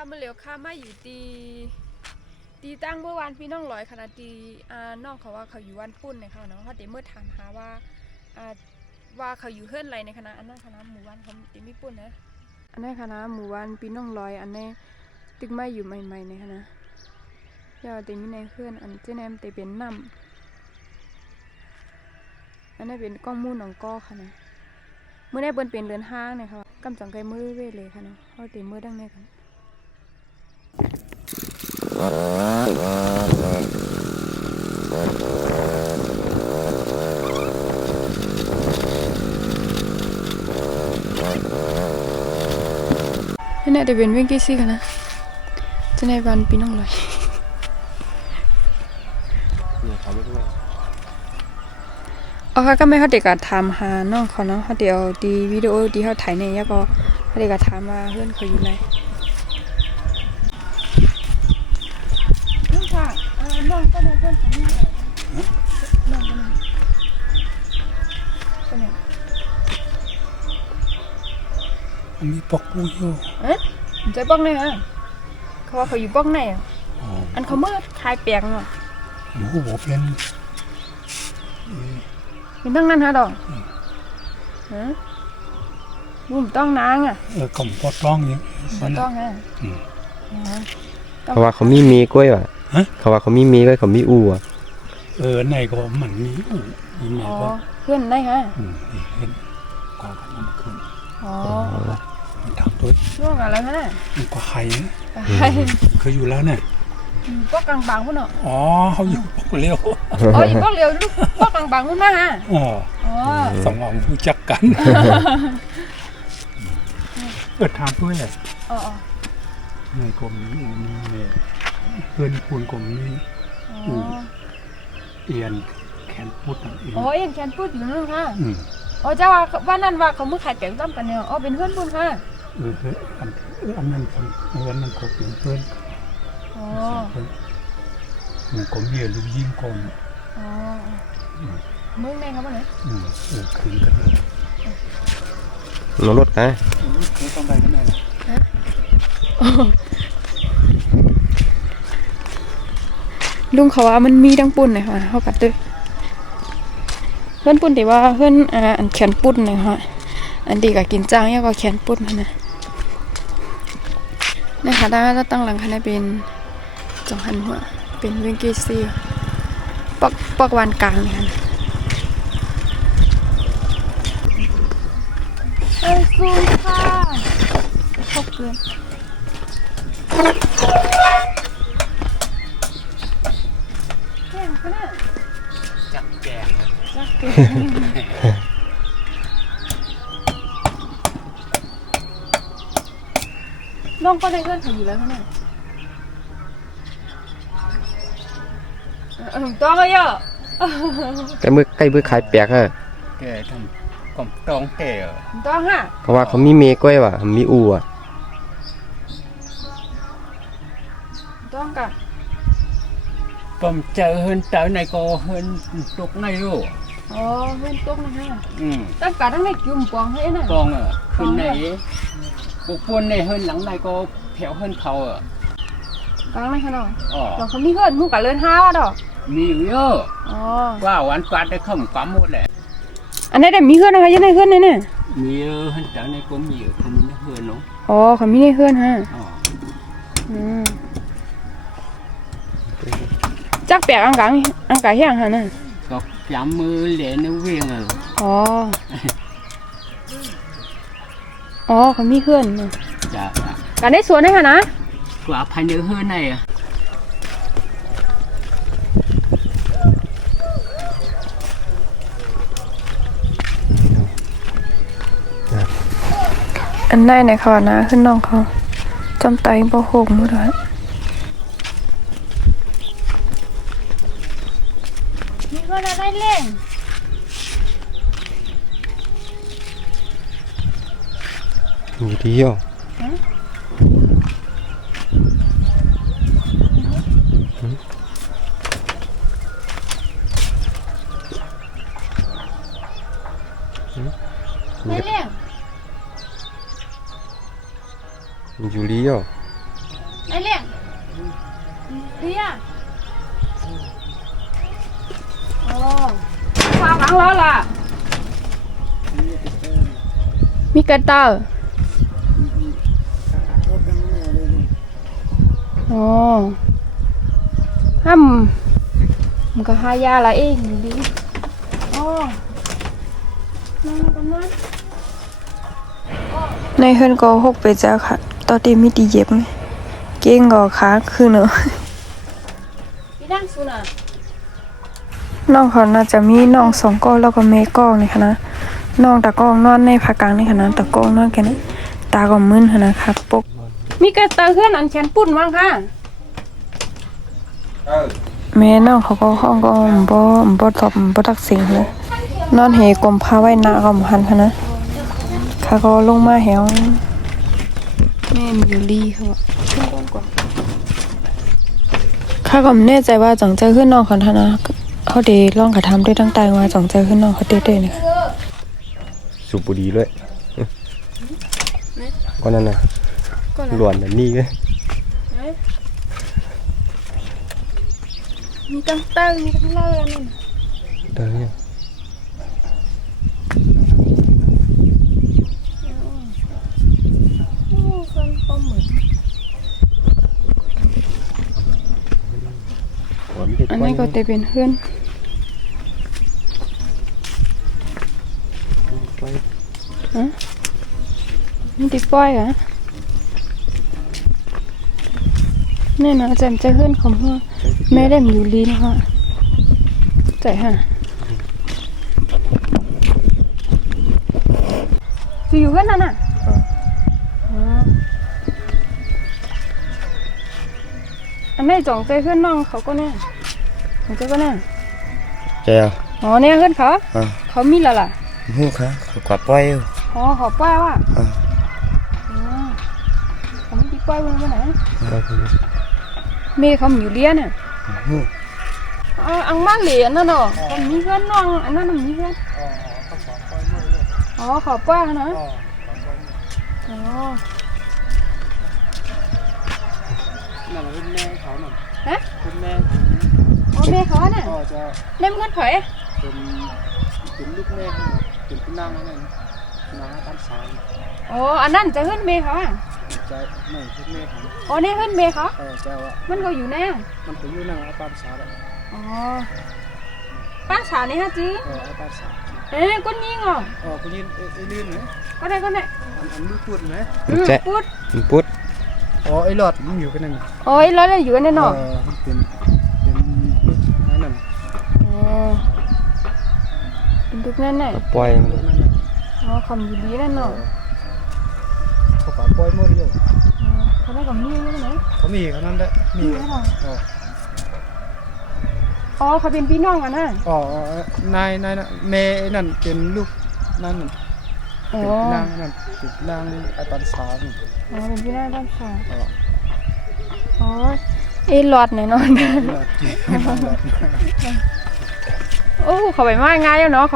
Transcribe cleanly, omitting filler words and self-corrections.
ค่ะเมื่อเร็วค่ะมาอยู่ตีตั้งเมื่อวานพี่น้องลอยขณะตีน้องเขาว่าเขาอยู่วันปุ่นในเขาเนาะเขาเดี๋ยวเมื่อถามหาว่าเขาอยู่เฮือนไรในคณะอันนั้นคณะหมู่บ้านเขาตีไม่ปุ่นนะอันนั้นคณะหมู่บ้านพี่น้องลอยอันนี้ตึกไม้อยู่ใหม่ๆในคณะเดี๋ยวตีมีในเฮือนอันเจ้าแนมตีเป็นน้ำอันนี้เป็นกล้องมูนของก้อค่ะนะเมื่อได้เปิ้นเป็นเรือนห้างเนี่ยค่ะกำจังไกมือเวทเลยค่ะนะเขาตีมือดังในกันนี่เดี๋ยวเป็นวิ่งกี่ซี่กันนะจะในวันปีน้องลอยเอาค่ะก็ไม่เขาเด็กก็ถามหาน้องเขาเนาะเขาเดี๋ยวดีวิดีโอดีเขาถ่ายเนี่ยก็เขาเด็กก็ถามว่าเพื่อนเขาอยู่ไหนน้องค่ะน้องก็ในเพื่อนของนี่น้องก็ในมีปอกปูอยู่ใจป้องไหนฮะเขาว่าเขาอยู่ป้องไหนอ่ะอันเขาเมื่อคลายแปลงเนาะหมูบอกเป็นตั้งนั้นฮะดอกบุ้มต้องนางอ่ะกล่อมปอต้องอย่างปอต้องฮะเขาว่าเขามีกล้วยว่ะเขาว่าเขามีกล้วยเขามีอู่อ่ะในก็มันมีอู่มีแม่ก็เพื่อนได้ฮะเห็นก็มันขึ้นมันทำตัวช่วงอะไรฮะมันก็ไข่เคยอยู่แล้วเนี่ยปอกกลางบางพุ่นเนาะเขาอยู่ปอกเร็วอยู่ปอกเร็วลูกปอกกลางบางพุ่นมาฮะสององรู้จักกันทำด้วยในกรมนี้มีเพื่อนคุณกรมนี้เอียนแขนพูดเอียนแขนพูดอยู่นั่นค่ะเจ้าว่านั่นว่าเขาเมื่อขายแกงต้มกันเนี่ยเป็นเพื่อนพูดค่ะอันนั้นเพื่อนมันก็เป็นเพื่อนมันก็เบียร์ลูกยิ้มก่อนมึงแม่ครับว่าไงคืนกันเลยรถไงต้องไปกันไหนลุงเขาว่ามันมีดังปุ่นเลยค่ะเขากัดด้วยเพื่อนปุ่นแต่ว่าเพื่อนอันแขนปุ่นเลยค่ะอันดีกับกินจ้างเนี่ยก็แขนปุ่นนะนะคะถ้าตั้งหลังคันเป็นจงหันหัวเป็นวิงกี้ซีปอกวันกลางเนี่ยซูนค่ะขอบคุณแก่งขนาดจักแก่น้องก็ได้เพื่อนเขาอยู่แล้วเนี่ยต้องเยอะใกล้มือขายแปลกฮะแก่ทำกล่อมตองแก่ต้องฮะเขาว่าเขามีกล้วยว่ะมีอู่อ่ะต้องกันผมเจอเฮินเต๋อในก็เฮินตุกในลูกเฮินตุกนะฮะตั้งแต่ตั้งในจุ่มปองให้น่ะปองขึ้นในปุกปนในเฮินหลังในก็แถวเฮินเขากลางในขนาดเราเขามีเฮินมุกกับเลื่อนห้าวดอกมีอยู่เยอะว่าวันปัดได้ข้ามปั๊มหมดแหละอันนี้แต่มีเฮือนนะคะยังไงเฮือนเนี่ยมีเฮือนแต่ในก็มีอยู่ทำมีเฮือนเนาะเขามีในเฮือนฮะจักแปลกอังกาเฮียงฮะนั่นก็ย้ำมือเหรียญนิ้วเวียงเขามีเฮือนจ้ะการได้สวนได้ค่ะนะกว่าภายในเฮือนไหนอันได้ในเขานะขึ้นน้องเขาจำไตบ่โหงหมดเลยมีคนอะไรเล่นอยู่ที่ย่อไม่เล่นอยู่ที่ย่อ ไอ้เลี้ยงเลี้ยงอ๋อวางแล้วล่ะมีกระต่ายอ๋อห้ามมันก็หายาละเองอยู่ดีอ๋อนั่งกันนะในเฮือนก็หกไปเจ้าค่ะตอนที่มีตีเย็บเก่งก็ขาคือเนอะพี่นั่งสุน่ะน้องเขาน่าจะมีน้องสองก้อนแล้วก็แม่ก้องนี่ค่ะนะน้องตะก้องนอนในผากลางนี่ค่ะนะตะก้องนอนแค่นี้ตาก็มึนค่ะนะครับปกมีกระตาเฮือนอันแขนปุ่นมั้งค่ะแม่น้องเขาก็ห้องก็บ่ตอบบ่ตักเสียงเลยนอนเหกลมพาไว้หน้าก็หันค่ะนะข้าก็ลงมาแหวแม่มิวลี่เขาข้าก็ไม่แน่ใจว่าจังใจขึ้นน้องเขาท่านะเขาเดร้องกระทำด้วยตั้งใจว่าจังใจขึ้นน้องเขาเต้ๆเนี่ย สูบบุหรี่ด้วยก็นั่นน่ะหลวนแบบนี้เลย มีตั้งตั้งมีตั้งเล่าแล้วนั่น เดี๋ยวนี้ โอ้คนก็เหมือนอันนี้ก็จะเป็นเพื่อนนี่ติดป้อยเหรอนี่นะแจมจะเพื่อนของพ่อแม่ได้มาอยู่ลีนะคะใจฮะอยู่กันนั่นน่ะอันนี้จ่องใจเพื่อนน้องเขาก็เนี่ยของเจ้าก็เนี่ย เจ้า อ๋อเนี่ยเพื่อนเขาเขามีแล้วล่ะ หูค่ะกว่าปล่อยอยู่ อ๋อขอป้ายว่ะเขาไม่ดีป้ายวันไหนเมย์เขาอยู่เลี้ยน่ะอังมากเหรียญนั่นเนาะเขามีเพื่อนน้องอันนั้นมีเพื่อนอ๋อขอป้ายนะอ๋อ นั่นเป็นแม่เขาหน่อย ฮะ เป็นแม่ อ๋อเมย์เขาน่ะ ก็จะ เล่มเงินเผย เป็นลูกแม่เป็นพี่นางนั่นนางตามสาย อ๋ออันนั้นจะเฮือนเมย์เขาอ่ะ จะหนึ่งพี่แม่เขา อ๋อเนี่ยเฮือนเมย์เขา เจ้าอ่ะ มันก็อยู่แน่ มันไปอยู่นางตามสาย อ๋อป้าฉานี่ฮะจื้อ ตามสาย เอ๊ะก้นยิงเหรอ ก็ยินไอ้ลื่นไหม ก็ได้อันลูกพูดไหม พูด ปุ๊ด ไอ้หลอดมันอยู่กันนั่น โอ้ยร้อยเลยอยู่กันแน่นอน เป็นนั่น อ๋อเป็นทุกนั่นแน่ ปล่อย อ๋อคำอยู่ดีแน่นอน เขาปล่อยมือเดียว เขาได้กับมีใช่ไหม เขามีเขานั่นแหละมี แน่นอนอ๋อเขาเป็นพี่น้องกันนะ นายแม่นั่นเป็นลูกนั่น อ๋อ เป็นนางนั่นเป็นนางไอ้ปันสา อ๋อเป็นพี่น้องบ้านชาอ๋อเอหลอดแน่นอนโอ้เขาไปมาง่ายแล้วเนาะ